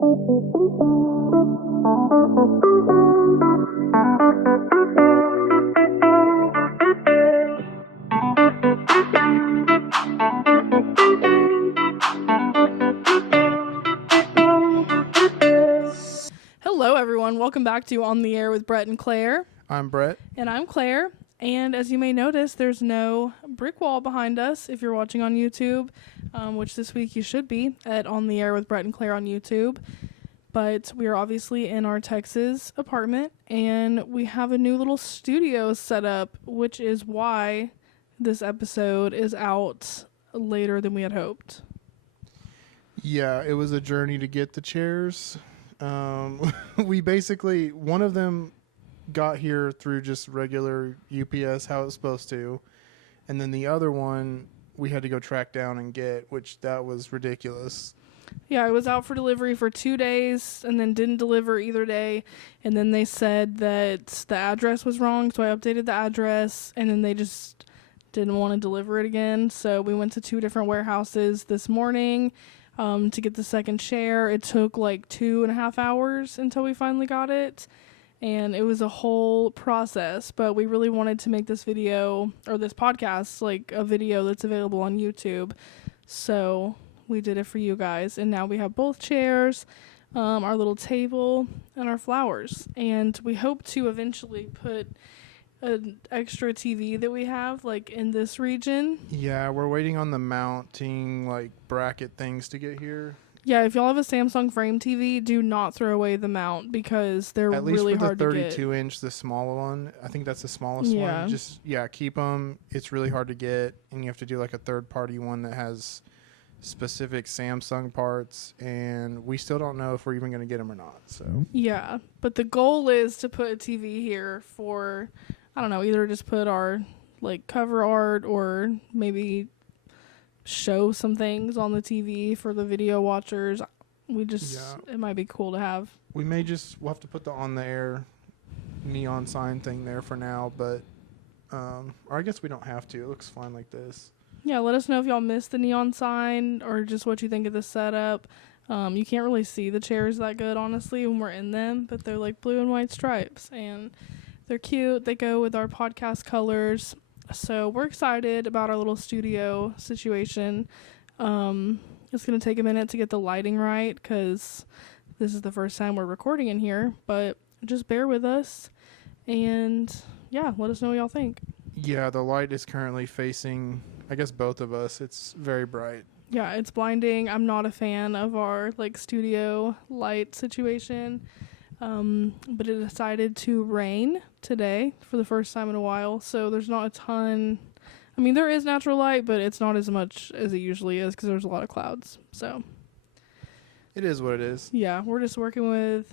Hello, everyone. Welcome back to On the Air with Brett and Claire. I'm Brett. And I'm Claire. And as you may notice, there's no brick wall behind us if you're watching on YouTube, which this week you should be at On the Air with Brett and Claire on YouTube. But we are obviously in our Texas apartment, and we have a new little studio set up, which is why this episode is out later than we had hoped. Yeah, it was a journey to get the chairs. We basically, one of them got here through just regular UPS, how it's supposed to. And then the other one, we had to go track down and get, which that was ridiculous. Yeah, I was out for delivery for 2 days and then didn't deliver either day. And then they said that the address was wrong, so I updated the address, and then they just didn't want to deliver it again. So we went to 2 different warehouses this morning to get the second chair. It took like 2.5 hours until we finally got it. And it was a whole process, but we really wanted to make this video, or this podcast, like a video that's available on YouTube. So we did it for you guys, and now we have both chairs, our little table, and our flowers. And we hope to eventually put an extra TV that we have, like, in this region. Yeah, we're waiting on the mounting, like, bracket things to get here. Yeah, if y'all have a Samsung Frame TV, do not throw away the mount because they're really hard to get. At least for the 32-inch, the smaller one. I think that's the smallest one. Just, keep them. It's really hard to get, and you have to do, like, a third-party one that has specific Samsung parts, and we still don't know if we're even going to get them or not. So yeah, but the goal is to put a TV here for, I don't know, either just put our, like, cover art or maybe show some things on the TV for the video watchers. It might be cool to have. We'll have to put the on the air neon sign thing there for now, but or I guess we don't have to. It looks fine like this. Yeah, let us know if y'all missed the neon sign or just what you think of the setup. You can't really see the chairs that good, honestly, when we're in them, but they're like blue and white stripes, and they're cute. They go with our podcast colors. So we're excited about our little studio situation. It's going to take a minute to get the lighting right because this is the first time we're recording in here, but just bear with us. And yeah, let us know what y'all think. Yeah, the light is currently facing, I guess, both of us. It's very bright. Yeah, it's blinding. I'm not a fan of our studio light situation. But it decided to rain today for the first time in a while, so there's not a ton. I mean, there is natural light, but it's not as much as it usually is because there's a lot of clouds. So it is what it is. Yeah, we're just working with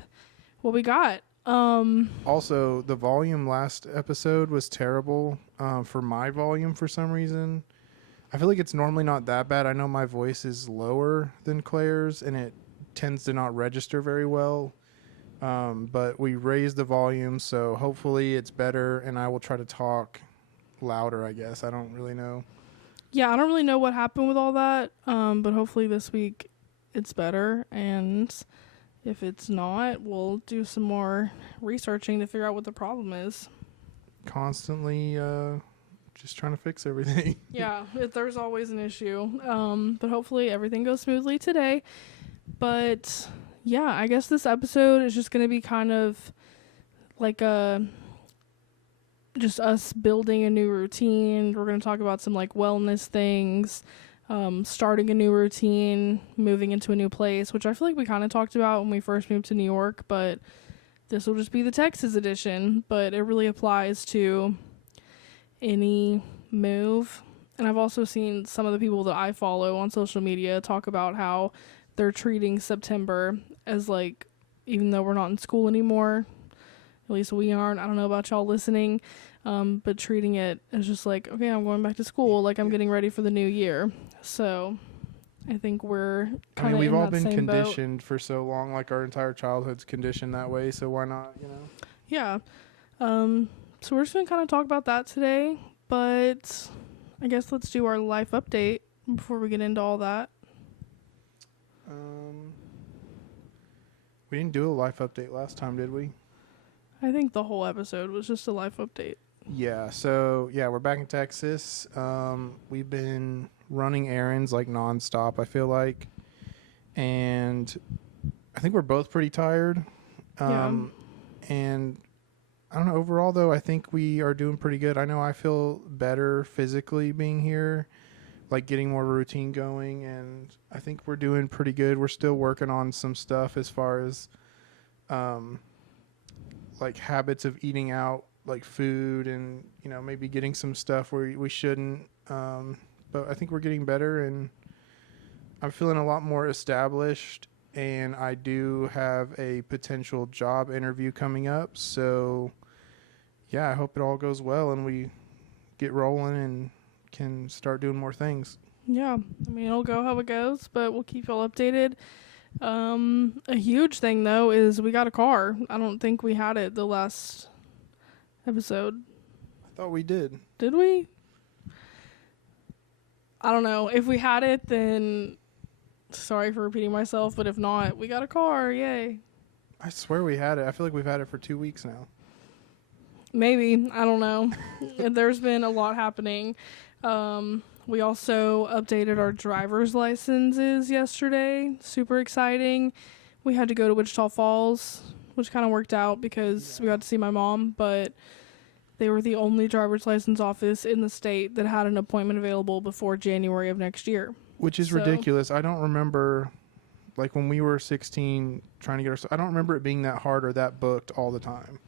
what we got. Also, the volume last episode was terrible for my volume for some reason. I feel like it's normally not that bad. I know my voice is lower than Claire's, and it tends to not register very well. But we raised the volume, so hopefully it's better, and I will try to talk louder, I guess. I don't really know. Yeah, I don't really know what happened with all that, but hopefully this week it's better, and if it's not, we'll do some more researching to figure out what the problem is. Constantly just trying to fix everything. Yeah, there's always an issue, but hopefully everything goes smoothly today. But yeah, I guess this episode is just going to be kind of like just us building a new routine. We're going to talk about some like wellness things, starting a new routine, moving into a new place, which I feel like we kind of talked about when we first moved to New York, but this will just be the Texas edition, but it really applies to any move. And I've also seen some of the people that I follow on social media talk about how they're treating September as like, even though we're not in school anymore, at least we aren't, I don't know about y'all listening, but treating it as just like, okay, I'm going back to school, like I'm getting ready for the new year. So I think we're kind of we've all been conditioned for so long, like our entire childhood's conditioned that way, so why not, you know? Yeah. So we're just going to kind of talk about that today, but I guess let's do our life update before we get into all that. We didn't do a life update last time, did we? I think the whole episode was just a life update. Yeah, so yeah, we're back in Texas. We've been running errands like nonstop, I feel like. And I think we're both pretty tired. And I don't know, overall though, I think we are doing pretty good. I know I feel better physically being here, like getting more routine going, and I think we're doing pretty good. We're still working on some stuff as far as like habits of eating out, like food, and maybe getting some stuff where we shouldn't, but I think we're getting better, and I'm feeling a lot more established, and I do have a potential job interview coming up, so yeah, I hope it all goes well and we get rolling and can start doing more things. Yeah, I mean, it'll go how it goes, but we'll keep y'all updated. A huge thing though is we got a car. I don't think we had it the last episode. I thought we did. Did we? I don't know. If we had it, then sorry for repeating myself, but if not, we got a car. Yay. I swear we had it. I feel like we've had it for 2 weeks now. Maybe. I don't know. There's been a lot happening. We also updated our driver's licenses yesterday. Super exciting. We had to go to Wichita Falls, which kind of worked out because we got to see my mom, but they were the only driver's license office in the state that had an appointment available before January of next year. Which is ridiculous. I don't remember, like when we were 16 trying to get I don't remember it being that hard or that booked all the time.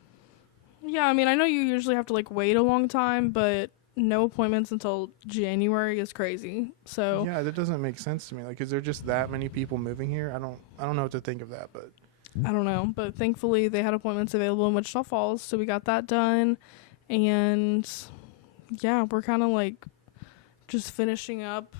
Yeah, I mean, I know you usually have to like wait a long time, but no appointments until January is crazy. So yeah, that doesn't make sense to me. Like, is there just that many people moving here? I don't know what to think of that, but I don't know. But thankfully they had appointments available in Wichita Falls, so we got that done. And yeah, we're kind of like just finishing up.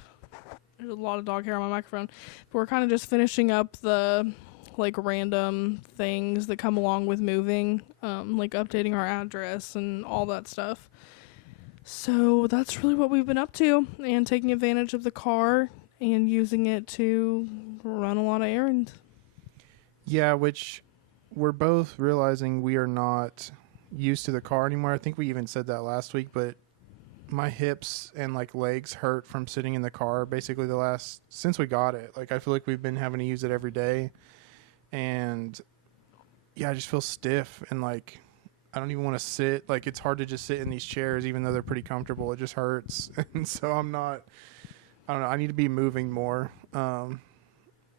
There's a lot of dog hair on my microphone. But we're kind of just finishing up the like random things that come along with moving, like updating our address and all that stuff. So that's really what we've been up to, and taking advantage of the car and using it to run a lot of errands. Yeah, which we're both realizing we are not used to the car anymore. I think we even said that last week, but my hips and like legs hurt from sitting in the car basically since we got it. Like I feel like we've been having to use it every day, and yeah, I just feel stiff and like I don't even want to sit. Like it's hard to just sit in these chairs even though they're pretty comfortable. It just hurts. And so I don't know, I need to be moving more.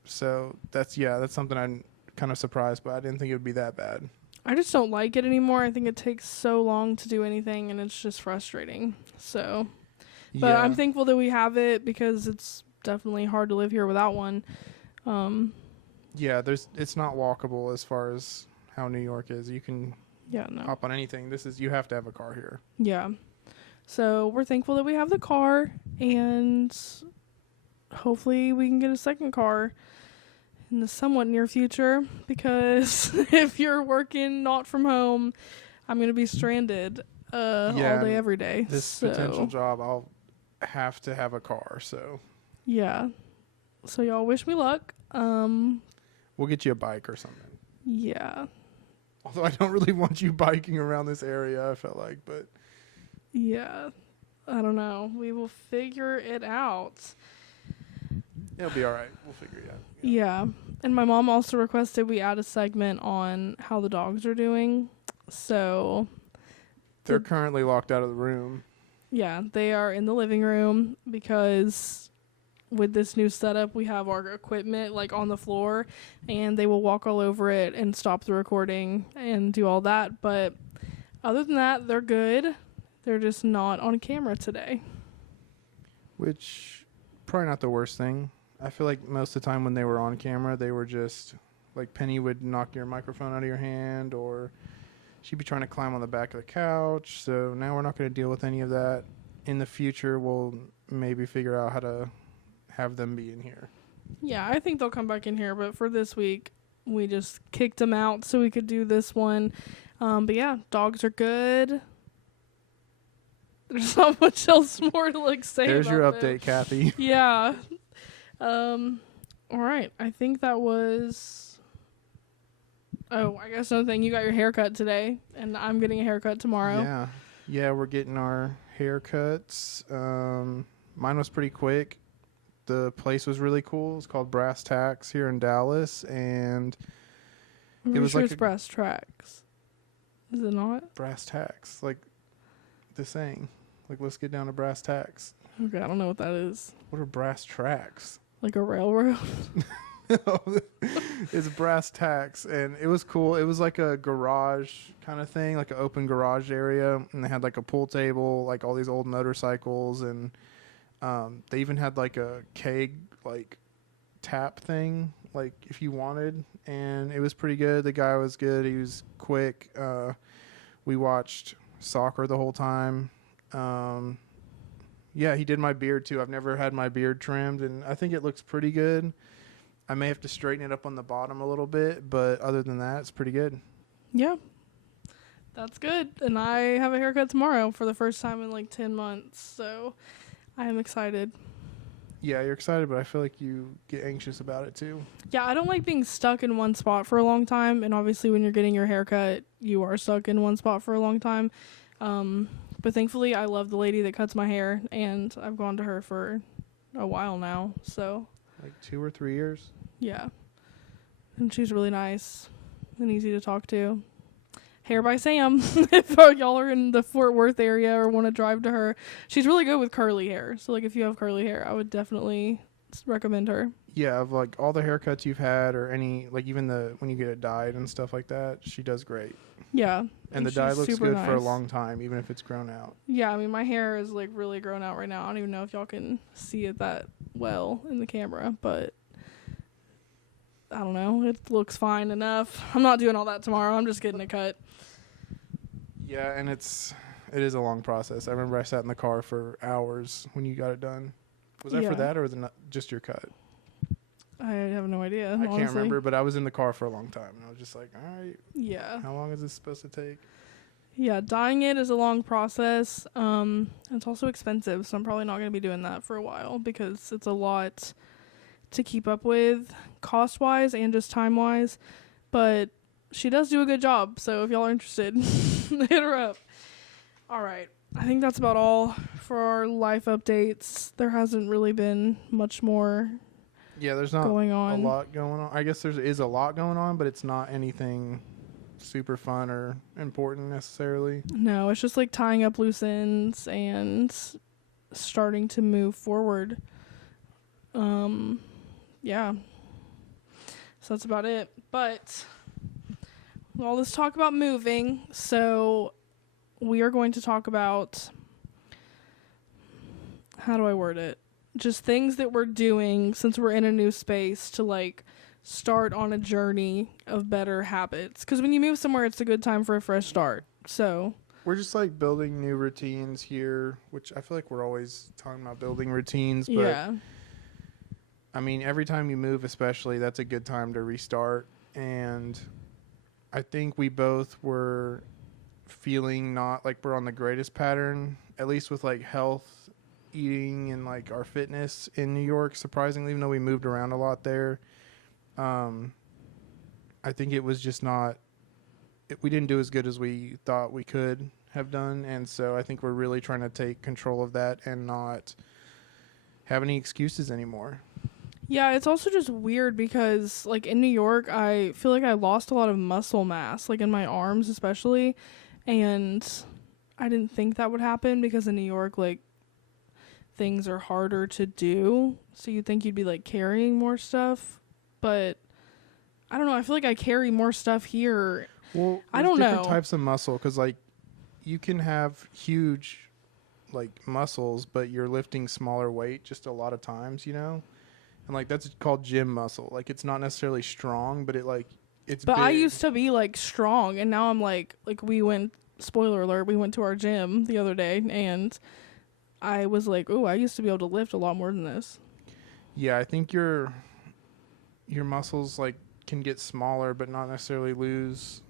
So that's something I'm kind of surprised by. I didn't think it would be that bad. I just don't like it anymore. I think it takes so long to do anything, and it's just frustrating. So, but I'm thankful that we have it because it's definitely hard to live here without one. Yeah, it's not walkable as far as how New York is. You can hop on anything. You have to have a car here. Yeah. So we're thankful that we have the car, and hopefully we can get a second car in the somewhat near future, because if you're working not from home, I'm going to be stranded all day, every day. This potential job, I'll have to have a car, so. Yeah. So y'all wish me luck. We'll get you a bike or something. Yeah. Although I don't really want you biking around this area, I felt like, but. Yeah. I don't know. We will figure it out. It'll be all right. We'll figure it out. Yeah. And my mom also requested we add a segment on how the dogs are doing. So. They're currently locked out of the room. Yeah. They are in the living room because with this new setup, we have our equipment like on the floor, and they will walk all over it and stop the recording and do all that. But other than that, they're good. They're just not on camera today. Which, probably not the worst thing. I feel like most of the time when they were on camera, they were just, like Penny would knock your microphone out of your hand, or she'd be trying to climb on the back of the couch. So now we're not going to deal with any of that. In the future, we'll maybe figure out how to have them be in here. Yeah, I think they'll come back in here, but for this week, we just kicked them out so we could do this one. But yeah, dogs are good. There's not much else more to like say. There's your about update, Kathy. Yeah. All right. I think that was Oh, I guess another thing, you got your haircut today, and I'm getting a haircut tomorrow. Yeah, we're getting our haircuts. Mine was pretty quick. The place was really cool. It's called Brass Tacks here in Dallas, and I'm it pretty was sure like it's brass tracks. Is it not? brass tacks, like the saying. Like, let's get down to brass tacks. Okay, I don't know what that is. What are brass tracks? Like a railroad? It's brass tacks, and it was cool. It was like a garage kind of thing, like an open garage area, and they had like a pool table, like all these old motorcycles, and they even had like a keg like tap thing, like if you wanted, and it was pretty good. The guy was good. He was quick. We watched soccer the whole time. Yeah, he did my beard too. I've never had my beard trimmed, and I think it looks pretty good. I may have to straighten it up on the bottom a little bit, but other than that, it's pretty good. Yeah. That's good. And I have a haircut tomorrow for the first time in like 10 months. So I am excited. Yeah, you're excited, but I feel like you get anxious about it too. Yeah, I don't like being stuck in one spot for a long time. And obviously, when you're getting your haircut, you are stuck in one spot for a long time. But thankfully, I love the lady that cuts my hair, and I've gone to her for a while now. So, Like 2 or 3 years. yeah. And she's really nice and easy to talk to. Hair by Sam. If y'all are in the Fort Worth area or want to drive to her, she's really good with curly hair. So, like, if you have curly hair, I would definitely recommend her. Yeah, of like all the haircuts you've had, or any, like even when you get it dyed and stuff like that, she does great. Yeah. And the she's dye looks super good for a nice. long time, even if it's grown out. Yeah, I mean, my hair is like really grown out right now. I don't even know if y'all can see it that well in the camera, but I don't know. It looks fine enough. I'm not doing all that tomorrow. I'm just getting a cut. Yeah, and it is a long process. I remember I sat in the car for hours when you got it done. Was that Yeah. for that, or was it just your cut? I have no idea. I honestly. can't remember, but I was in the car for a long time, and I was just like, all right, Yeah. how long is this supposed to take? Yeah, dyeing it is a long process. It's also expensive, so I'm probably not going to be doing that for a while because it's a lot to keep up with cost-wise and just time-wise. But she does do a good job, so if y'all are interested, hit her up. All right. I think that's about all for our life updates. There hasn't really been much more Yeah, there's not going a on. lot going on. I guess there is a lot going on, but it's not anything super fun or important necessarily. No, it's just like tying up loose ends and starting to move forward. Yeah. So that's about it. But all this talk about moving, so we are going to talk about, how do I word it? Just things that we're doing since we're in a new space to like start on a journey of better habits. Because when you move somewhere, it's a good time for a fresh start. So We're just like building new routines here, which I feel like we're always talking about building routines, but yeah. I mean, every time you move, especially, that's a good time to restart. And I think we both were feeling not like we're on the greatest pattern, at least with like health, eating, and like our fitness in New York, surprisingly, even though we moved around a lot there. I think it was just we didn't do as good as we thought we could have done. And so I think we're really trying to take control of that and not have any excuses anymore. Yeah, it's also just weird because, like, in New York, I feel like I lost a lot of muscle mass, like, in my arms especially, and I didn't think that would happen because in New York, like, things are harder to do, so you'd think you'd be, like, carrying more stuff, but I don't know, I feel like I carry more stuff here. Well, I don't different know. types of muscle, because, like, you can have huge, like, muscles, but you're lifting smaller weight just a lot of times, you know? And, like, that's called gym muscle. Like, it's not necessarily strong, but it's But big. I used to be, like, strong, and now I'm, like spoiler alert, we went to our gym the other day, and I was like, ooh, I used to be able to lift a lot more than this. Yeah, I think your muscles, like, can get smaller, but not necessarily lose.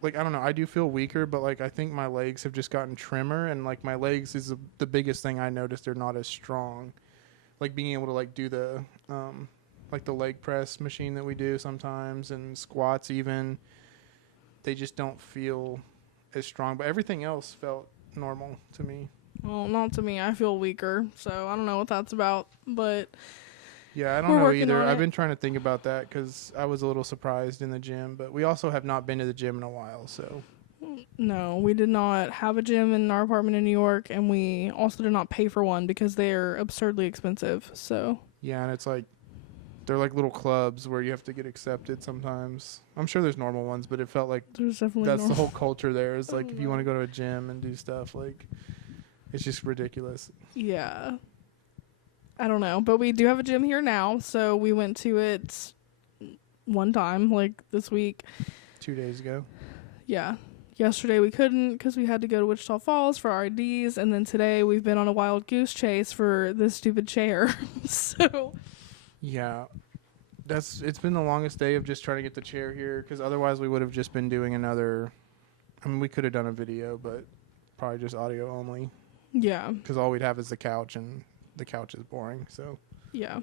Like, I don't know. I do feel weaker, but, like, I think my legs have just gotten trimmer, and, like, my legs is the biggest thing I noticed. They're not as strong. Like, being able to, like, do the like the leg press machine that we do sometimes, and squats even. They just don't feel as strong, but everything else felt normal to me. Well, not to me. I feel weaker, so I don't know what that's about. But Yeah, I don't we're know working either. on I've it. been trying to think about that because I was a little surprised in the gym, but we also have not been to the gym in a while, so. No, we did not have a gym in our apartment in New York, and we also did not pay for one because they are absurdly expensive. So Yeah, and it's like, they're like little clubs where you have to get accepted sometimes. I'm sure there's normal ones, but it felt like there's definitely that's the normal. whole culture there. Is like, Oh, if you no. want to go to a gym and do stuff, like, it's just ridiculous. Yeah. I don't know, but we do have a gym here now, so we went to it one time, like this week. 2 days ago. Yeah. Yesterday we couldn't because we had to go to Wichita Falls for our IDs, and then today we've been on a wild goose chase for this stupid chair. So Yeah, it's been the longest day of just trying to get the chair here, because otherwise we would have just been doing another. I mean, we could have done a video, but probably just audio only, yeah. because all we'd have is the couch, and the couch is boring. So Yeah.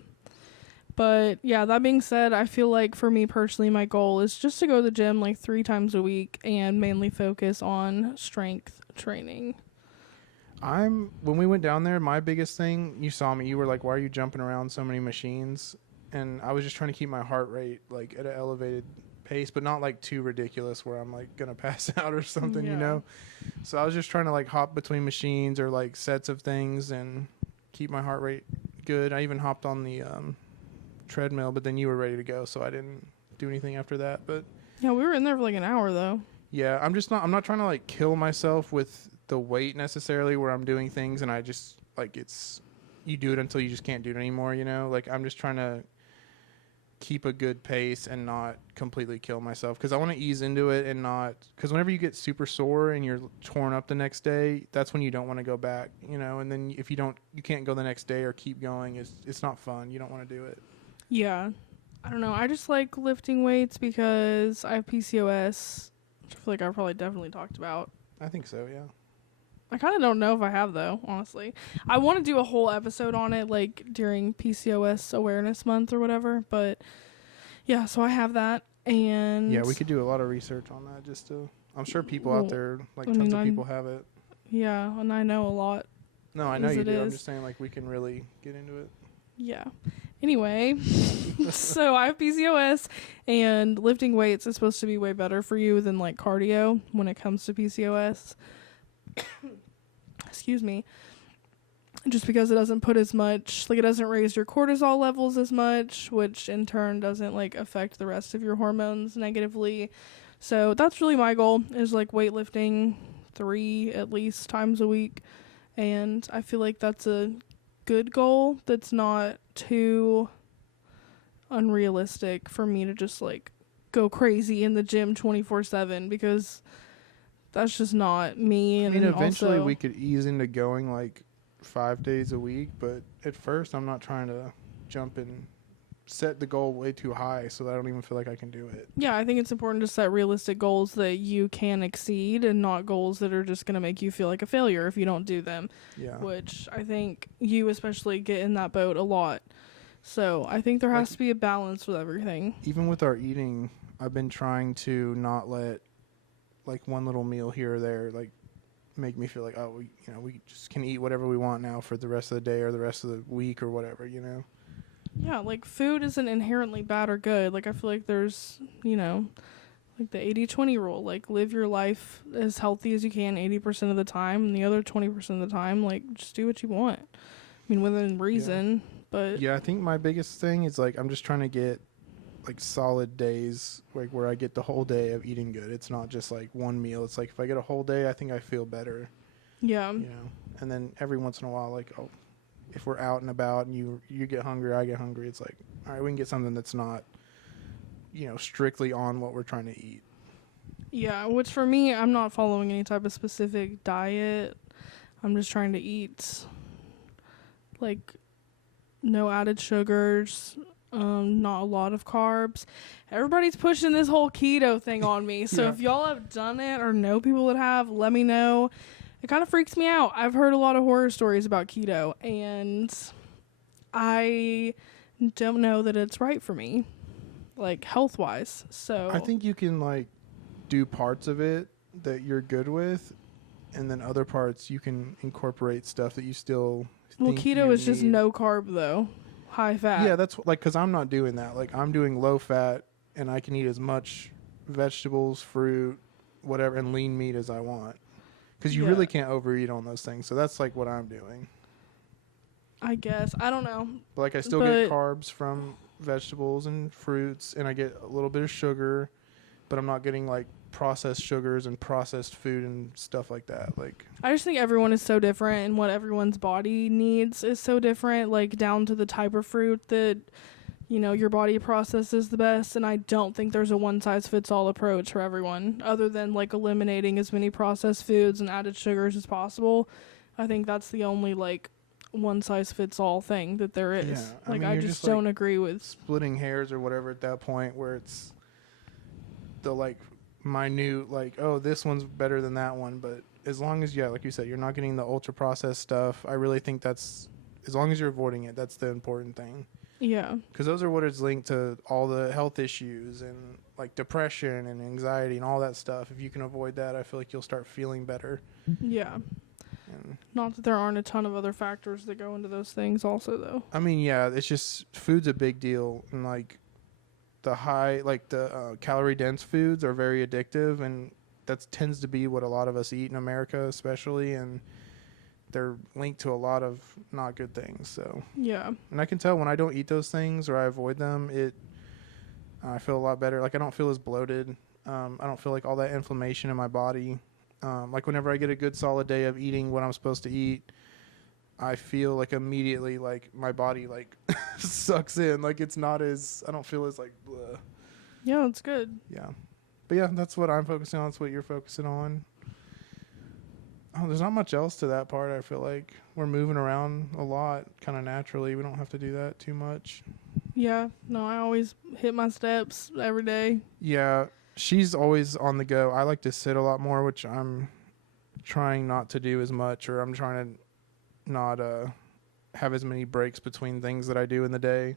But yeah, that being said, I feel like for me personally, my goal is just to go to the gym like 3 times a week and mainly focus on strength training. when we went down there, my biggest thing, you saw me, you were like, why are you jumping around so many machines? And I was just trying to keep my heart rate like at an elevated pace, but not like too ridiculous where I'm like gonna pass out or something, you Yeah. know? So I was just trying to like hop between machines or like sets of things and keep my heart rate good. I even hopped on the treadmill, but then you were ready to go, so I didn't do anything after that. But Yeah, we were in there for like an hour though. yeah, I'm not trying to like kill myself with the weight necessarily, where I'm doing things and I just like, you do it until you just can't do it anymore, you know? Like, I'm just trying to keep a good pace and not completely kill myself, because I want to ease into it and not, because whenever you get super sore and you're torn up the next day, that's when you don't want to go back, you know? And then if you can't go the next day or keep going, it's not fun. You don't want to do it. Yeah. I don't know. I just like lifting weights because I have PCOS, which I feel like I've probably definitely talked about. I think so, yeah. I kind of don't know if I have, though, honestly. I want to do a whole episode on it, like, during PCOS Awareness Month or whatever, but, yeah, so I have that, and... Yeah, we could do a lot of research on that just to... I'm sure people Well, out there, like, I tons mean, of people have it. Yeah, and I know a lot. No, I know As you it do. I'm is. just saying, like, we can really get into it. Yeah. Anyway, so I have PCOS, and lifting weights is supposed to be way better for you than, like, cardio when it comes to PCOS. Excuse me. Just because it doesn't put as much, like, it doesn't raise your cortisol levels as much, which in turn doesn't, like, affect the rest of your hormones negatively. So that's really my goal, is, like, weightlifting 3 at least times a week. And I feel like that's a good goal that's not too unrealistic for me to just, like, go crazy in the gym 24/7, because that's just not me. I And mean, then eventually also, we could ease into going, like, 5 days a week, but at first I'm not trying to jump and set the goal way too high so that I don't even feel like I can do it. yeah, I think it's important to set realistic goals that you can exceed, and not goals that are just going to make you feel like a failure if you don't do them, Yeah. which I think you especially get in that boat a lot. So I think there has Like- to be a balance with everything. Even with our eating, I've been trying to not let, like, one little meal here or there, like, make me feel like, oh, we just can eat whatever we want now for the rest of the day or the rest of the week or whatever, you know? Yeah, like, food isn't inherently bad or good. Like, I feel like there's, like the 80-20 rule. Like, live your life as healthy as you can 80% of the time, and the other 20% of the time, like, just do what you want. I mean, within reason, but... Yeah, I think my biggest thing is, like, I'm just trying to get, like, solid days, like, where I get the whole day of eating good. It's not just, like, one meal. It's like, if I get a whole day, I think I feel better, Yeah. you know? And then every once in a while, like, oh, if we're out and about and you get hungry, I get hungry, it's like, all right, we can get something that's not, strictly on what we're trying to eat. Yeah, which for me, I'm not following any type of specific diet. I'm just trying to eat, like, no added sugars, not a lot of carbs. Everybody's pushing this whole keto thing on me. So Yeah. if y'all have done it or know people that have, let me know. It kind of freaks me out. I've heard a lot of horror stories about keto, and I don't know that it's right for me, like health wise. So I think you can like do parts of it that you're good with, and then other parts you can incorporate stuff that you still. well, think keto you is just need. no carb though, high fat. Yeah, that's like because I'm not doing that. Like I'm doing low fat, and I can eat as much vegetables, fruit, whatever, and lean meat as I want. Because you Yeah. really can't overeat on those things. So that's like what I'm doing. I guess I don't know. But like I still get carbs from vegetables and fruits, and I get a little bit of sugar, but I'm not getting like processed sugars and processed food and stuff like that. Like I just think everyone is so different, and what everyone's body needs is so different, like down to the type of fruit that, you know, your body processes the best. And I don't think there's a one size fits all approach for everyone, other than like eliminating as many processed foods and added sugars as possible. I think that's the only like one size fits all thing that there is. Yeah, I like mean, I you're just just, like, don't agree with. splitting hairs or whatever at that point where it's the like minute like, oh, this one's better than that one. But as long as, yeah, like you said, you're not getting the ultra processed stuff, I really think that's, as long as you're avoiding it, that's the important thing. Yeah. Because those are what is linked to all the health issues and like depression and anxiety and all that stuff. If you can avoid that, I feel like you'll start feeling better. Yeah. And Not that there aren't a ton of other factors that go into those things also though. I mean, yeah, it's just food's a big deal, and like the calorie dense foods are very addictive, and that tends to be what a lot of us eat in America, especially, and they're linked to a lot of not good things. So, Yeah. and I can tell when I don't eat those things or I avoid them, I feel a lot better. Like I don't feel as bloated. I don't feel like all that inflammation in my body. Like whenever I get a good solid day of eating what I'm supposed to eat, I feel like immediately like my body like sucks in. Like it's not as, I don't feel as like bleh. Yeah, it's good. Yeah. But yeah, that's what I'm focusing on. That's what you're focusing on. Oh, there's not much else to that part. I feel like we're moving around a lot kind of naturally. We don't have to do that too much. Yeah. No, I always hit my steps every day. Yeah. She's always on the go. I like to sit a lot more, which I'm trying not to do as much, or I'm trying to not have as many breaks between things that I do in the day,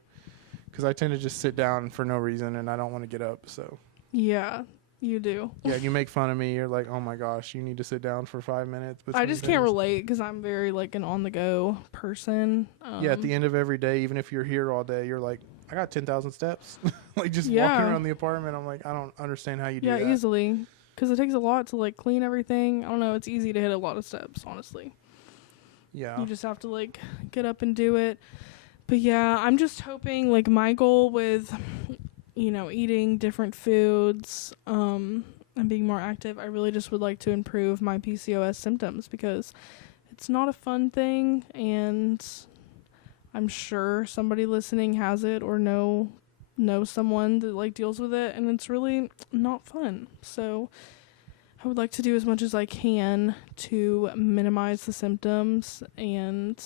because I tend to just sit down for no reason and I don't want to get up. So Yeah, you do. yeah, you make fun of me. You're like, oh my gosh, you need to sit down for 5 minutes. I just can't things. relate because I'm very like an on the go person. Yeah, at the end of every day, even if you're here all day, you're like, I got 10,000 steps. Like just Yeah. walking around the apartment. I'm like, I don't understand how you do yeah, that. easily. Because it takes a lot to like clean everything. I don't know. It's easy to hit a lot of steps, honestly. Yeah. You just have to like get up and do it. But yeah, I'm just hoping like my goal with, you know, eating different foods, and being more active, I really just would like to improve my PCOS symptoms because it's not a fun thing, and I'm sure somebody listening has it or know someone that like deals with it, and it's really not fun. So I would like to do as much as I can to minimize the symptoms and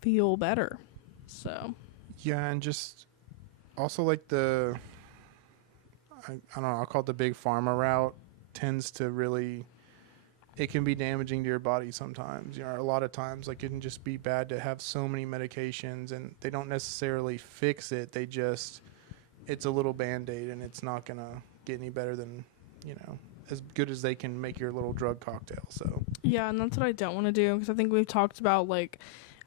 feel better. So Yeah, and just also like I don't know, I'll call it the big pharma route tends to really, it can be damaging to your body sometimes. You know, a lot of times, like it can just be bad to have so many medications, and they don't necessarily fix it. They just, it's a little Band-Aid, and it's not going to get any better than, you know, as good as they can make your little drug cocktail. So yeah, and that's what I don't want to do, because I think we've talked about like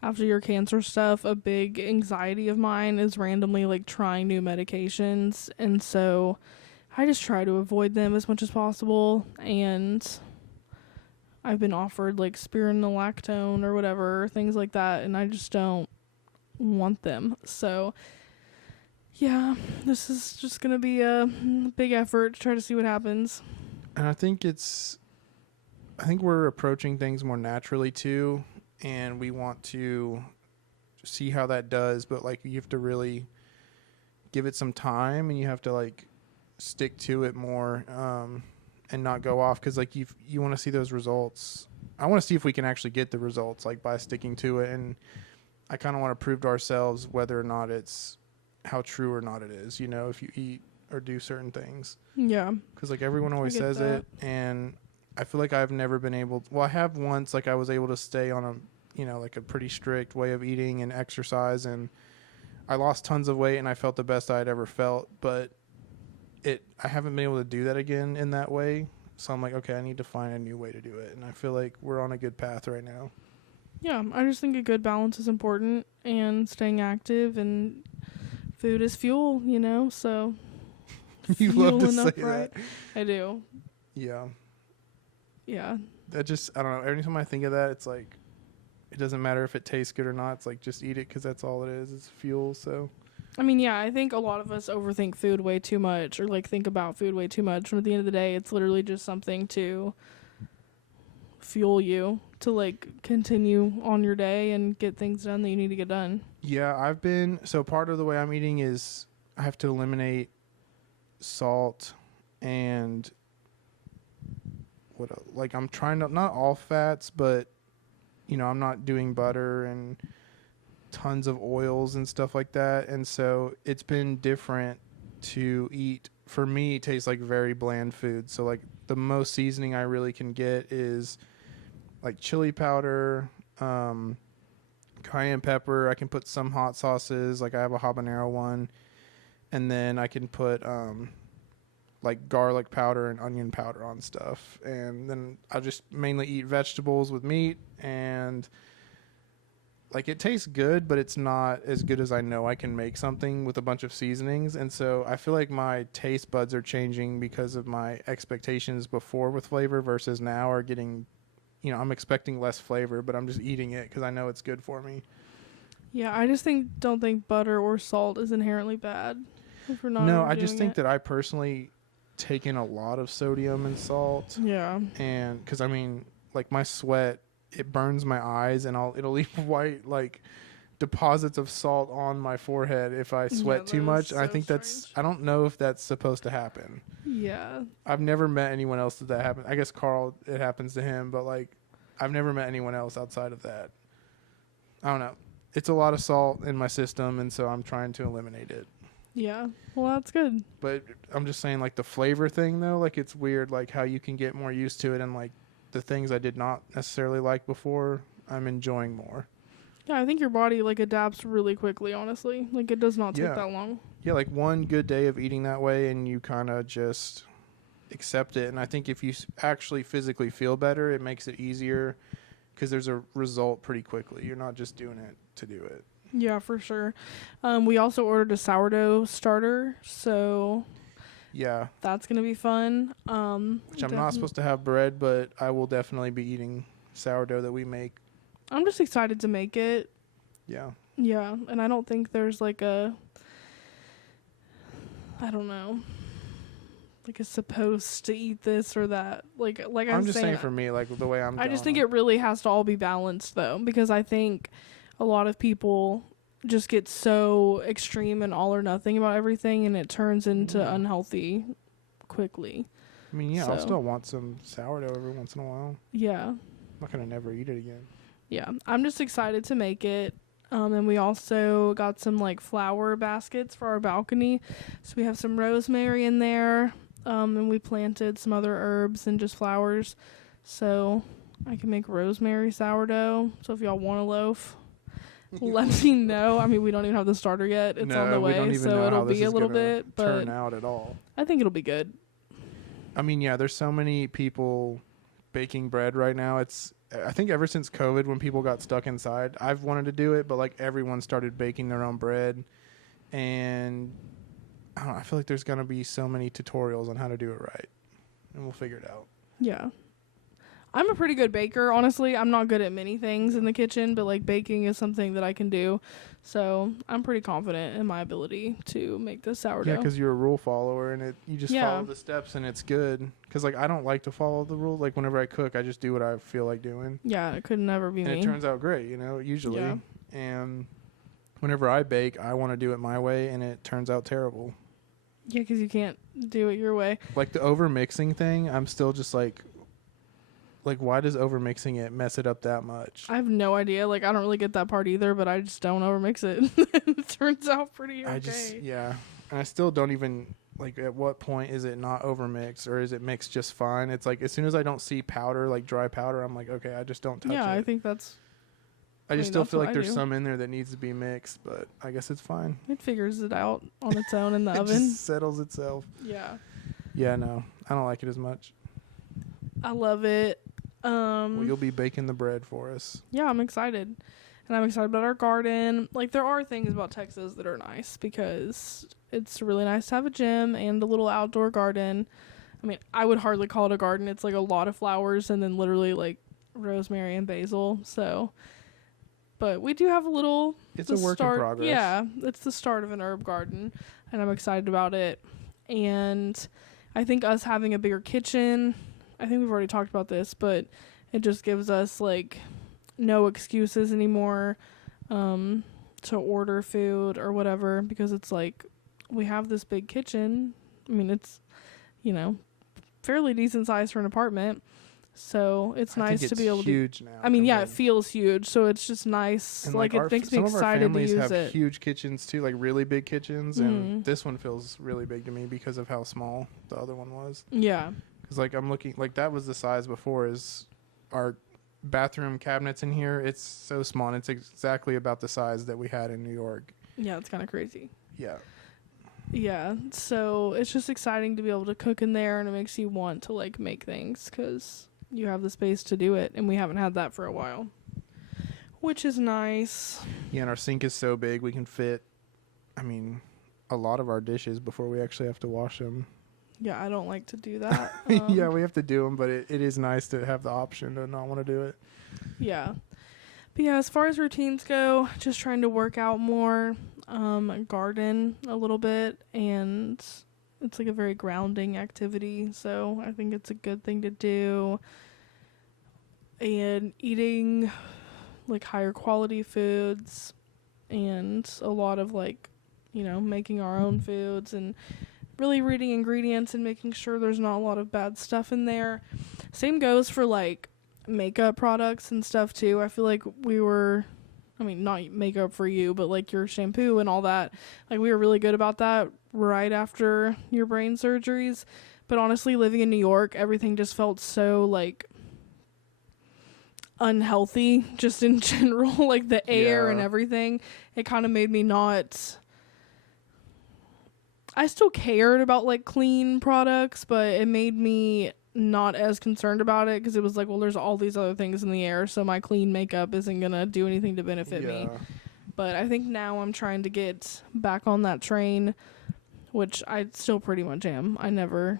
after your cancer stuff, a big anxiety of mine is randomly like trying new medications, and so I just try to avoid them as much as possible. And I've been offered like spironolactone or whatever, things like that, and I just don't want them. So yeah, this is just gonna be a big effort to try to see what happens. and I think we're approaching things more naturally too, and we want to see how that does, but like you have to really give it some time, and you have to like stick to it more, and not go off, because like you want to see those results. I want to see if we can actually get the results like by sticking to it, and I kind of want to prove to ourselves whether or not it's how true or not it is, you know, if you eat or do certain things. Yeah. Because like everyone always get says that. it, and I feel like I've never been able. Well, I have once. Like I was able to stay on a, you know, like a pretty strict way of eating and exercise, and I lost tons of weight and I felt the best I'd ever felt, but I haven't been able to do that again in that way. So I'm like, okay, I need to find a new way to do it. And I feel like we're on a good path right now. Yeah, I just think a good balance is important, and staying active, and food is fuel, so. You love to enough, say right? that. I do. Yeah. Yeah. That just, I don't know. Every time I think of that, it's like, it doesn't matter if it tastes good or not. It's like, just eat it because that's all it is. It's fuel, so. I mean, yeah, I think a lot of us overthink food way too much, or think about food way too much. And at the end of the day, it's literally just something to fuel you to continue on your day and get things done that you need to get done. Yeah, so part of the way I'm eating is I have to eliminate salt and I'm trying to, not all fats, but I'm not doing butter and tons of oils and stuff like that. And so it's been different to eat. For me, it tastes like very bland food. So the most seasoning I really can get is chili powder, cayenne pepper. I can put some hot sauces. I have a habanero one, and then I can put garlic powder and onion powder on stuff. And then I just mainly eat vegetables with meat, and it tastes good, but it's not as good as I know I can make something with a bunch of seasonings. And so I feel like my taste buds are changing because of my expectations before with flavor versus now are getting, I'm expecting less flavor, but I'm just eating it because I know it's good for me. Yeah, I just don't think butter or salt is inherently bad if we're not. No, I just think that I personally take in a lot of sodium and salt. Yeah. And because my sweat, it burns my eyes, and it'll leave white deposits of salt on my forehead if I sweat too much. And I think I don't know if that's supposed to happen. Yeah. I've never met anyone else that happened. I guess Carl, it happens to him, but I've never met anyone else outside of that. I don't know. It's a lot of salt in my system, and so I'm trying to eliminate it. Yeah. Well, that's good. But I'm just saying the flavor thing though, it's weird how you can get more used to it, and the things I did not necessarily like before, I'm enjoying more. Yeah, I think your body adapts really quickly, honestly. It does not take that long. Yeah, one good day of eating that way and you kind of just accept it. And I think if you actually physically feel better, it makes it easier because there's a result pretty quickly. You're not just doing it to do it. Yeah, for sure. We also ordered a sourdough starter, so yeah, that's gonna be fun. Which I'm not supposed to have bread, but I will definitely be eating sourdough that we make. I'm just excited to make it. Yeah. Yeah, and I don't think there's I don't know, a supposed to eat this or that. I'm just saying for me, the way I'm. I just think it really has to all be balanced though, because I think a lot of people just get so extreme and all or nothing about everything, and it turns into unhealthy quickly. I mean, yeah, I'll still want some sourdough every once in a while. Yeah. I'm not going to never eat it again. Yeah. I'm just excited to make it. And we also got some flower baskets for our balcony. So we have some rosemary in there. And we planted some other herbs and just flowers. So I can make rosemary sourdough. So if y'all want a loaf, let me know. I mean, we don't even have the starter yet. It's on the way, so it'll be a little bit, but turn out at all. I think it'll be good. I mean, yeah, there's so many people baking bread right now. I think ever since COVID, when people got stuck inside, I've wanted to do it, but everyone started baking their own bread, and I don't know, I feel like there's gonna be so many tutorials on how to do it right, and we'll figure it out. Yeah. I'm a pretty good baker, honestly. I'm not good at many things in the kitchen, but baking is something that I can do. So I'm pretty confident in my ability to make this sourdough. Yeah, because you're a rule follower, and you just follow the steps, and it's good. Because I don't like to follow the rule. Whenever I cook, I just do what I feel like doing. Yeah, it could never be me. And it turns out great, usually. Yeah. And whenever I bake, I want to do it my way, and it turns out terrible. Yeah, because you can't do it your way. The over mixing thing, I'm still just why does overmixing it mess it up that much? I have no idea. I don't really get that part either, but I just don't overmix it. It turns out pretty okay. And I still don't even, at what point is it not overmixed, or is it mixed just fine? It's as soon as I don't see powder, dry powder, I'm okay, I just don't touch it. Yeah, I think that's I just mean, still that's feel what like I there's do. some in there that needs to be mixed, but I guess it's fine. It figures it out on its own in the It oven. just settles itself. Yeah. Yeah, no, I don't like it as much. I love it. Well, you'll be baking the bread for us. Yeah, I'm excited. And I'm excited about our garden. Like, there are things about Texas that are nice because it's really nice to have a gym and a little outdoor garden. I mean, I would hardly call it a garden. It's like a lot of flowers and then literally like rosemary and basil. So, but we do have a little. It's a work in progress. Yeah, it's the start of an herb garden, and I'm excited about it. And I think us having a bigger kitchen, I think we've already talked about this, but it just gives us like no excuses anymore to order food or whatever, because it's like we have this big kitchen. I mean, it's, you know, fairly decent size for an apartment. So it's nice to be able to. Huge now. I mean, yeah, it feels huge. So it's just nice. And like it makes me some of our excited to families use have it. huge kitchens too, like really big kitchens, and this one feels really big to me because of how small the other one was. Yeah. Because like I'm looking, like that was the size before. Is our bathroom cabinets in here? It's so small, and it's exactly about the size that we had in New York. Yeah, it's kind of crazy. Yeah. Yeah, so it's just exciting to be able to cook in there, and it makes you want to like make things because you have the space to do it, and we haven't had that for a while, which is nice. Yeah, and our sink is so big we can fit, I mean, a lot of our dishes before we actually have to wash them. Yeah, I don't like to do that. Yeah, we have to do them, but it is nice to have the option to not want to do it. Yeah. But yeah, as far as routines go, just trying to work out more, garden a little bit, and it's like a very grounding activity, so I think it's a good thing to do. And eating like higher quality foods, and a lot of like, you know, making our own foods and really reading ingredients and making sure there's not a lot of bad stuff in there. Same goes for like makeup products and stuff too. I feel like not makeup for you, but like your shampoo and all that, like we were really good about that right after your brain surgeries. But honestly, living in New York, everything just felt so like unhealthy just in general, like the air and everything. It kind of made me not, I still cared about like clean products, but it made me not as concerned about it because it was like, well, there's all these other things in the air, so my clean makeup isn't gonna do anything to benefit me. But I think now I'm trying to get back on that train, which I still pretty much am. I never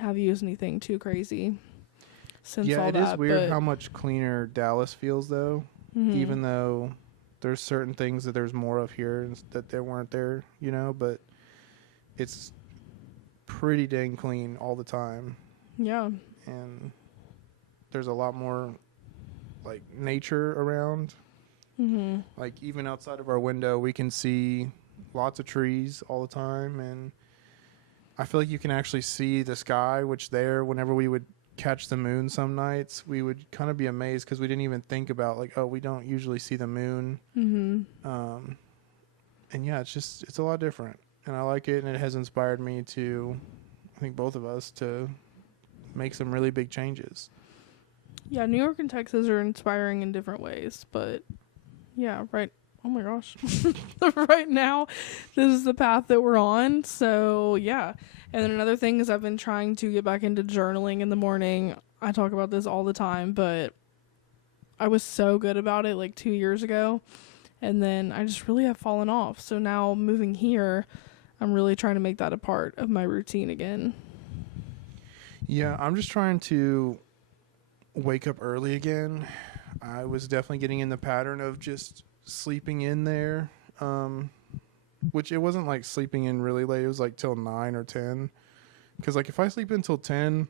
have used anything too crazy since all that. Yeah, it is weird how much cleaner Dallas feels though, Mm-hmm. even though there's certain things that there's more of here that there weren't there, you know, but it's pretty dang clean all the time. Yeah. And there's a lot more like nature around. Mm-hmm. Like even outside of our window, we can see lots of trees all the time, and I feel like you can actually see the sky, which there, whenever we would catch the moon some nights, we would kind of be amazed because we didn't even think about like, oh, we don't usually see the moon. Mm-hmm. And yeah, it's a lot different, and I like it, and it has inspired me to, I think both of us, to make some really big changes. Yeah, New York and Texas are inspiring in different ways, but yeah, right. Oh my gosh. Right now, this is the path that we're on. So yeah. And then another thing is I've been trying to get back into journaling in the morning. I talk about this all the time, but I was so good about it like 2 years ago. And then I just really have fallen off. So now moving here, I'm really trying to make that a part of my routine again. Yeah, I'm just trying to wake up early again. I was definitely getting in the pattern of just sleeping in there, which it wasn't like sleeping in really late. It was like till 9 or 10. Because like if I sleep until 10,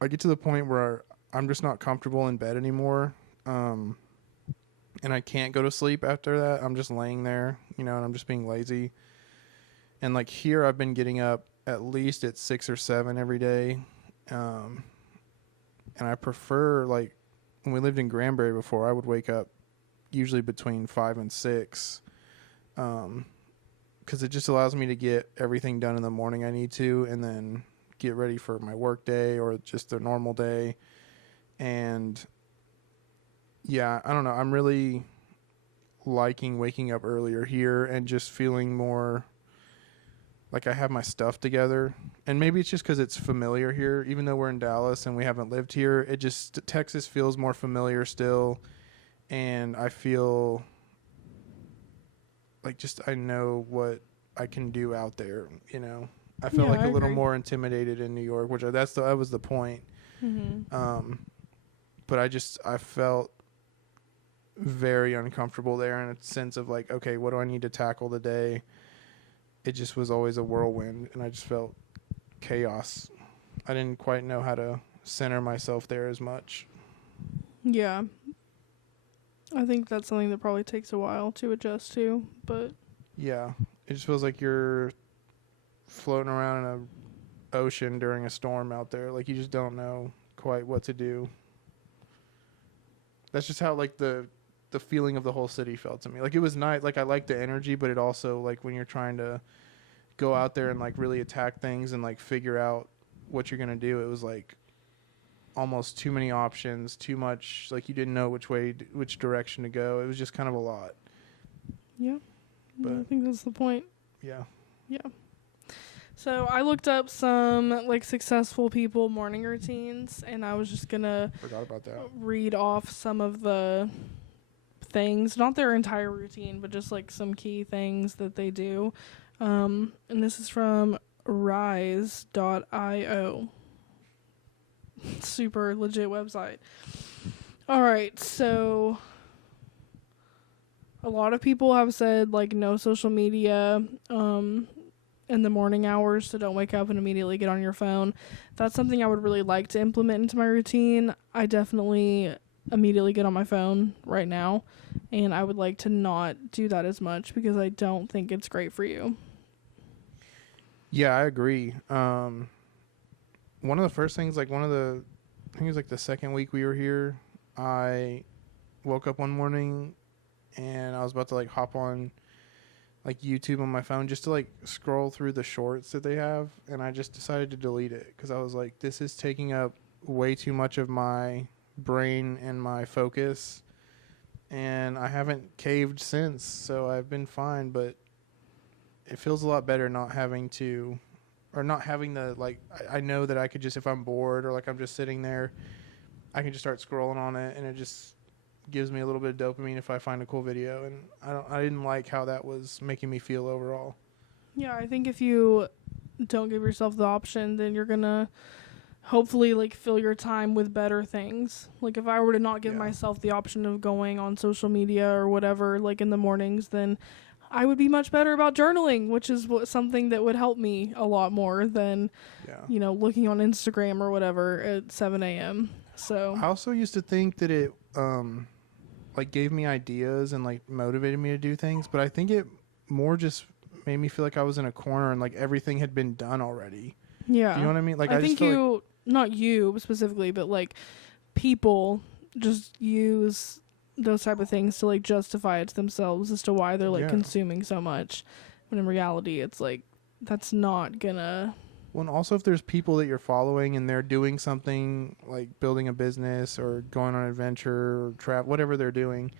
I get to the point where I'm just not comfortable in bed anymore. And I can't go to sleep after that. I'm just laying there, you know, and I'm just being lazy. And like here, I've been getting up at least at 6 or 7 every day. And I prefer, like, when we lived in Granbury before, I would wake up usually between 5 and 6. Because it just allows me to get everything done in the morning I need to, and then get ready for my work day or just the normal day. And Yeah, I don't know. I'm really liking waking up earlier here and just feeling more like I have my stuff together. And maybe it's just because it's familiar here, even though we're in Dallas and we haven't lived here. It just Texas feels more familiar still, and I feel like just I know what I can do out there. You know, I felt Yeah, like I a little agree. more intimidated in New York, which that was the point. Mm-hmm. But I felt very uncomfortable there in a sense of like, okay, what do I need to tackle today? It just was always a whirlwind, and I just felt chaos. I didn't quite know how to center myself there as much. Yeah. I think that's something that probably takes a while to adjust to, but Yeah, it just feels like you're floating around in a ocean during a storm out there. Like you just don't know quite what to do. That's just how like the feeling of the whole city felt to me. Like it was nice. Like I liked the energy, but it also like when you're trying to go out there and like really attack things and like figure out what you're gonna do, it was like almost too many options, too much. Like you didn't know which direction to go. It was just kind of a lot. yeah. But I think that's the point. yeah, Yeah. So I looked up some like successful people morning routines, and I was just gonna forgot about that. read off some of the things, not their entire routine, but just like some key things that they do. And this is from rise.io. Super legit website. All right, so a lot of people have said like no social media in the morning hours, so don't wake up and immediately get on your phone. That's something I would really like to implement into my routine. I definitely immediately get on my phone right now, and I would like to not do that as much because I don't think it's great for you. Yeah, I agree. One of the first things, like I think it was like the second week we were here, I woke up one morning and I was about to like hop on like YouTube on my phone just to like scroll through the shorts that they have, and I just decided to delete it because I was like, this is taking up way too much of my brain and my focus, and I haven't caved since, so I've been fine. But it feels a lot better not having to, or not having the like. I know that I could just, if I'm bored or like I'm just sitting there, I can just start scrolling on it, and it just gives me a little bit of dopamine if I find a cool video. And I didn't like how that was making me feel overall. Yeah, I think if you don't give yourself the option, then you're gonna hopefully like fill your time with better things. Like if I were to not give myself the option of going on social media or whatever like in the mornings, then I would be much better about journaling, which is something that would help me a lot more than looking on Instagram or whatever at 7 a.m. So I also used to think that it like gave me ideas and like motivated me to do things, but I think it more just made me feel like I was in a corner and like everything had been done already. Yeah. Do you know what I mean? Like I think just feel you, not you specifically, but like people just use those type of things to like justify it to themselves as to why they're like consuming so much. When in reality, it's like, that's not gonna. Well, and also if there's people that you're following and they're doing something like building a business or going on an adventure or whatever they're doing,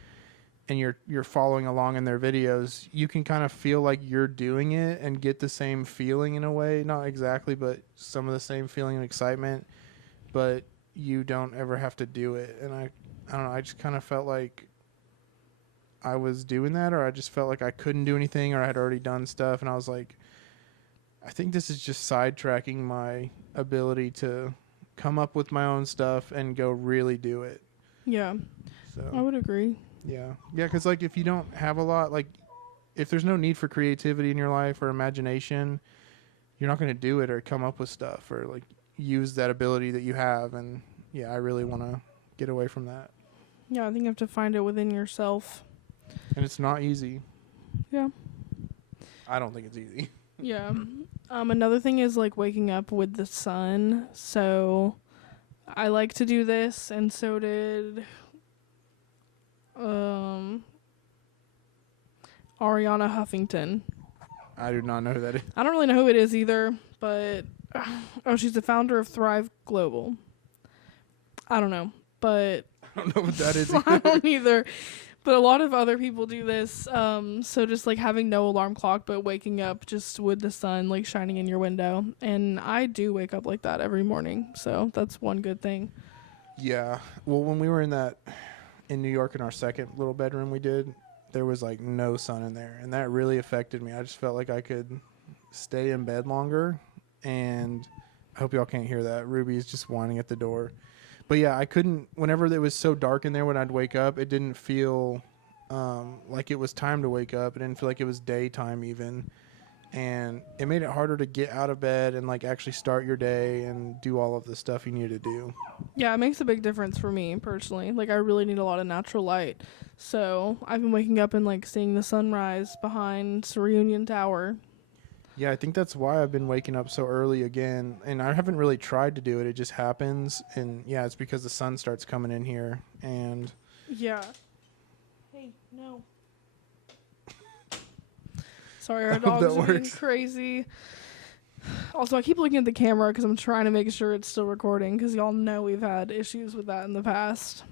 and you're following along in their videos, you can kind of feel like you're doing it and get the same feeling in a way. Not exactly, but some of the same feeling and excitement, but you don't ever have to do it. And I don't know, I just kind of felt like I was doing that, or I just felt like I couldn't do anything, or I had already done stuff, and I was like, I think this is just sidetracking my ability to come up with my own stuff and go really do it. Yeah. So I would agree. Yeah, because like if you don't have a lot, like if there's no need for creativity in your life or imagination, you're not going to do it or come up with stuff or like use that ability that you have. And yeah, I really want to get away from that. Yeah, I think you have to find it within yourself. And it's not easy. Yeah. I don't think it's easy. Yeah. Another thing is like waking up with the sun. So I like to do this, and so did Ariana Huffington. I do not know who that is. I don't really know who it is either, but she's the founder of Thrive Global. I don't know, but don't know what that is I either. don't either. But a lot of other people do this. So just like having no alarm clock, but waking up just with the sun like shining in your window. And I do wake up like that every morning. So that's one good thing. Yeah. Well, when we were in New York in our second little bedroom we did, there was like no sun in there. And that really affected me. I just felt like I could stay in bed longer. And I hope y'all can't hear that. Ruby's just whining at the door. But yeah, I couldn't, whenever it was so dark in there when I'd wake up, it didn't feel like it was time to wake up. It didn't feel like it was daytime even. And it made it harder to get out of bed and like actually start your day and do all of the stuff you need to do. Yeah, it makes a big difference for me personally. Like I really need a lot of natural light. So I've been waking up and like seeing the sunrise behind Reunion Tower. Yeah, I think that's why I've been waking up so early again. And I haven't really tried to do it. It just happens. And yeah, it's because the sun starts coming in here. And Yeah. Hey, no. Sorry, our I hope dogs that are being works. crazy. Also, I keep looking at the camera because I'm trying to make sure it's still recording because y'all know we've had issues with that in the past.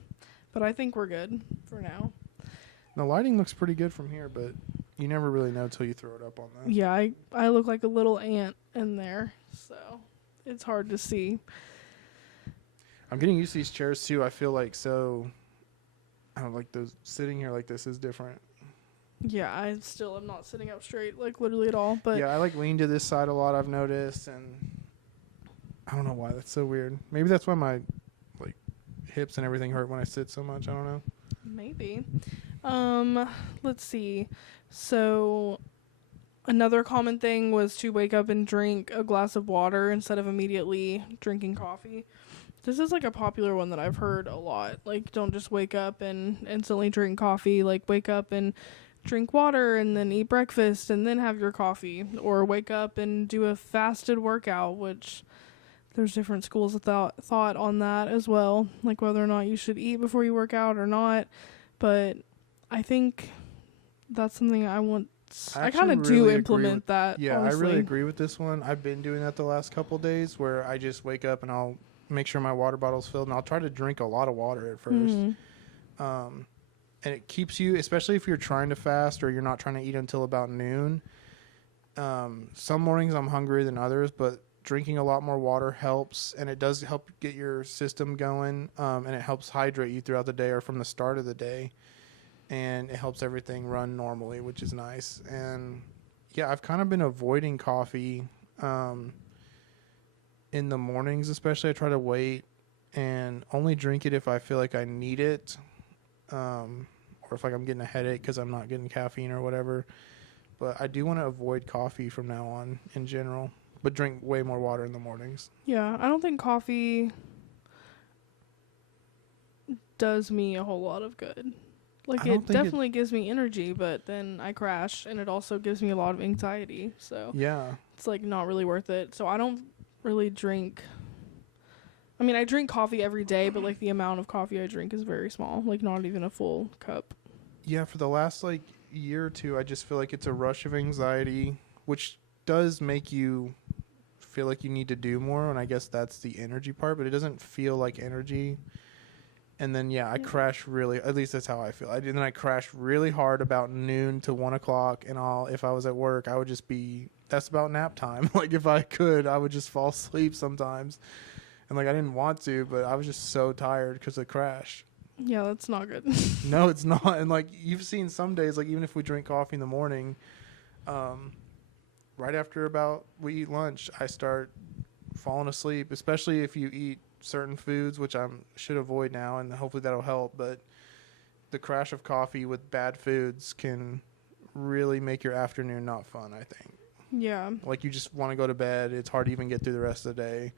But I think we're good for now. the lighting looks pretty good from here, but you never really know till you throw it up on that. Yeah, I look like a little ant in there, so it's hard to see. I'm getting used to these chairs too. I feel like I don't like those sitting here like this is different. Yeah, I still am not sitting up straight, like literally at all. But Yeah, I like lean to this side a lot, I've noticed, and I don't know why that's so weird. Maybe that's why my like hips and everything hurt when I sit so much. I don't know. maybe. Let's see. So another common thing was to wake up and drink a glass of water instead of immediately drinking coffee. This is like a popular one that I've heard a lot. Like, don't just wake up and instantly drink coffee. Like, wake up and drink water and then eat breakfast and then have your coffee. Or wake up and do a fasted workout, which there's different schools of thought on that as well. Like, whether or not you should eat before you work out or not. But I think that's something I want. I kind of do implement that. Yeah, honestly. I really agree with this one. I've been doing that the last couple days where I just wake up and I'll make sure my water bottle's filled and I'll try to drink a lot of water at 1st. And it keeps you, especially if you're trying to fast or you're not trying to eat until about noon. Some mornings I'm hungrier than others, but drinking a lot more water helps, and it does help get your system going, and it helps hydrate you throughout the day or from the start of the day. And it helps everything run normally, which is nice. And yeah, I've kind of been avoiding coffee in the mornings, especially. I try to wait and only drink it if I feel like I need it, or if like I'm getting a headache because I'm not getting caffeine or whatever. But I do want to avoid coffee from now on in general, but drink way more water in the mornings. Yeah, I don't think coffee does me a whole lot of good. Like, it definitely gives me energy, but then I crash, and it also gives me a lot of anxiety. So Yeah. it's like not really worth it. So I don't really drink. I mean, I drink coffee every day, but like the amount of coffee I drink is very small, like not even a full cup. Yeah, for the last like year or two, I just feel like it's a rush of anxiety, which does make you feel like you need to do more, and I guess that's the energy part, but it doesn't feel like energy. And then I crash really, at least that's how I feel. Then I crash really hard about noon to 1 o'clock, and if I was at work, I would just that's about nap time. Like, if I could, I would just fall asleep sometimes. And like, I didn't want to, but I was just so tired because of the crash. Yeah, that's not good. No, it's not. And like, you've seen some days, like even if we drink coffee in the morning, right after about we eat lunch, I start falling asleep, especially if you eat certain foods, which I should avoid now, and hopefully that'll help. But the crash of coffee with bad foods can really make your afternoon not fun, I think. Yeah. Like, you just want to go to bed. It's hard to even get through the rest of the day.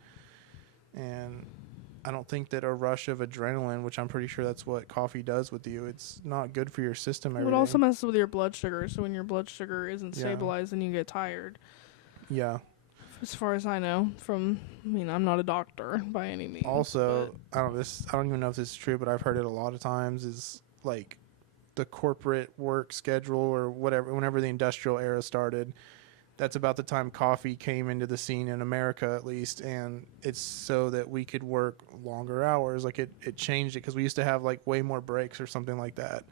And I don't think that a rush of adrenaline, which I'm pretty sure that's what coffee does with you, it's not good for your system every It day. also messes with your blood sugar. So when your blood sugar isn't stabilized, then you get tired. Yeah. As far as I know, I'm not a doctor by any means. Also, I don't even know if this is true, but I've heard it a lot of times, is like the corporate work schedule or whatever, whenever the industrial era started, that's about the time coffee came into the scene in America, at least, and it's so that we could work longer hours. Like it changed it because we used to have like way more breaks or something like that,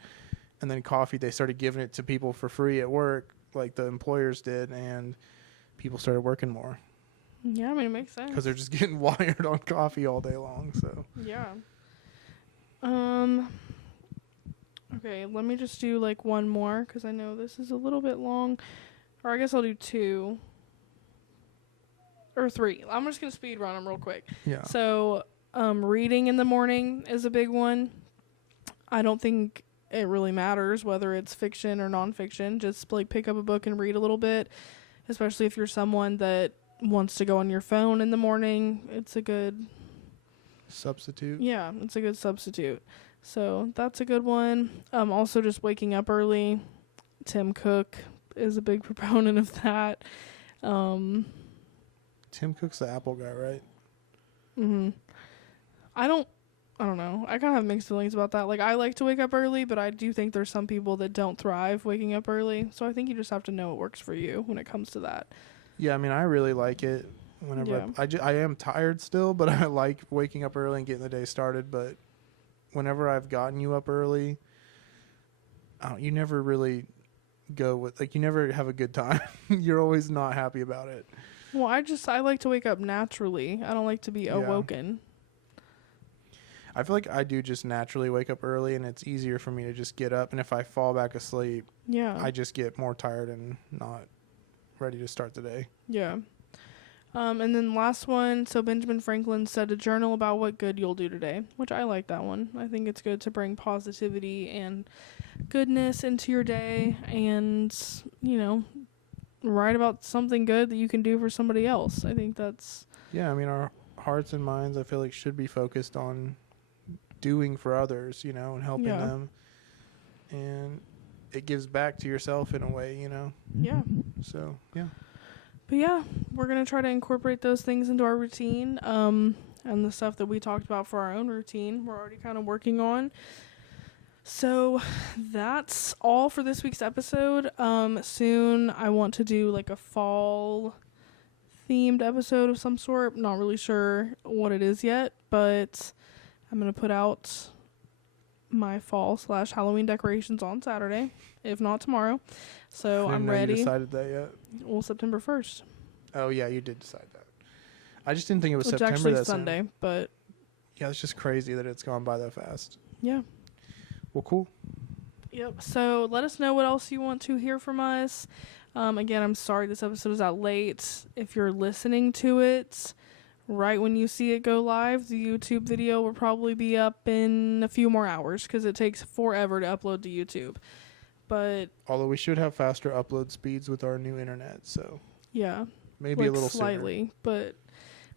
and then coffee, they started giving it to people for free at work, like the employers did, and people started working more Yeah, I mean, it makes sense. because they're just getting wired on coffee all day long. So Yeah. Okay, let me just do like one more because I know this is a little bit long. Or I guess I'll do 2 or 3. I'm just going to speed run them real quick. yeah, So, reading in the morning is a big one. I don't think it really matters whether it's fiction or nonfiction. Just like pick up a book and read a little bit, especially if you're someone that wants to go on your phone in the morning. It's a good substitute. Yeah, it's a good substitute. So that's a good one. Also just waking up early. Tim Cook is a big proponent of that. Tim Cook's the Apple guy, right? Mhm. I don't know. I kind of have mixed feelings about that. Like, I like to wake up early, but I do think there's some people that don't thrive waking up early. So I think you just have to know what works for you when it comes to that. Yeah, I mean, I really like it. Whenever I am tired still, but I like waking up early and getting the day started. But whenever I've gotten you up early, you never really go with, like, you never have a good time. You're always not happy about it. Well, I like to wake up naturally. I don't like to be awoken. I feel like I do just naturally wake up early, and it's easier for me to just get up. And if I fall back asleep, I just get more tired and not ready to start the day. Yeah. And then last one, so Benjamin Franklin said to journal about what good you'll do today, which I like that one. I think it's good to bring positivity and goodness into your day and, write about something good that you can do for somebody else. I think that's... Yeah, I mean, our hearts and minds, I feel like, should be focused on doing for others, and helping them. And it gives back to yourself in a way, Yeah. So, yeah. But yeah, we're going to try to incorporate those things into our routine. And the stuff that we talked about for our own routine, we're already kind of working on. So that's all for this week's episode. Soon I want to do like a fall themed episode of some sort. Not really sure what it is yet, but I'm going to put out my fall/Halloween decorations on Saturday, if not tomorrow. So I'm ready. You decided that yet? Well, September 1st. Oh yeah, you did decide that. I just didn't think it was Which September. Actually that Sunday, soon. But yeah, it's just crazy that it's gone by that fast. Yeah. Well, cool. Yep. So let us know what else you want to hear from us. Again, I'm sorry this episode is out late. If you're listening to it right when you see it go live, the YouTube video will probably be up in a few more hours because it takes forever to upload to YouTube. But although we should have faster upload speeds with our new internet, so yeah, maybe a little slightly, sooner. But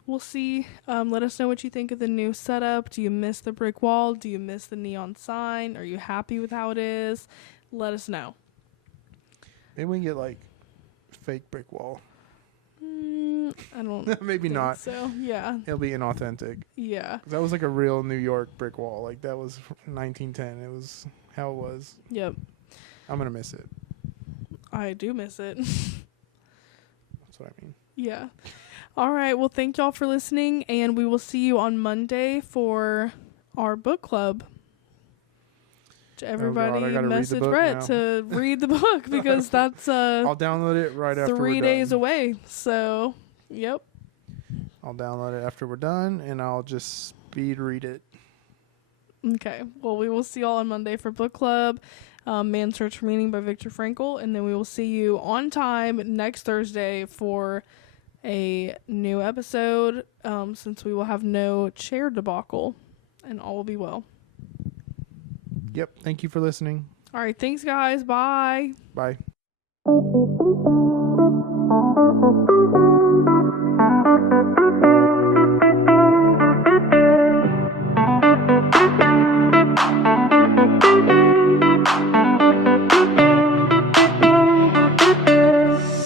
we'll see. Let us know what you think of the new setup. Do you miss the brick wall? Do you miss the neon sign? Are you happy with how it is? Let us know. Maybe we can get like fake brick wall. I don't. Maybe think not. So yeah. It'll be inauthentic. Yeah. That was like a real New York brick wall. Like that was 1910. It was how it was. Yep. I'm gonna miss it. I do miss it. That's what I mean. Yeah. All right. Well, thank y'all for listening, and we will see you on Monday for our book club. To everybody, message Brett to read the book because that's I'll download it right after 3 days away. So, yep. I'll download it after we're done, and I'll just speed read it. Okay. Well, we will see y'all on Monday for book club. Man's Search for Meaning by Viktor Frankl, and then we will see you on time next Thursday for a new episode, since we will have no chair debacle, and all will be well. Yep. Thank you for listening. All right. Thanks, guys. Bye. Bye.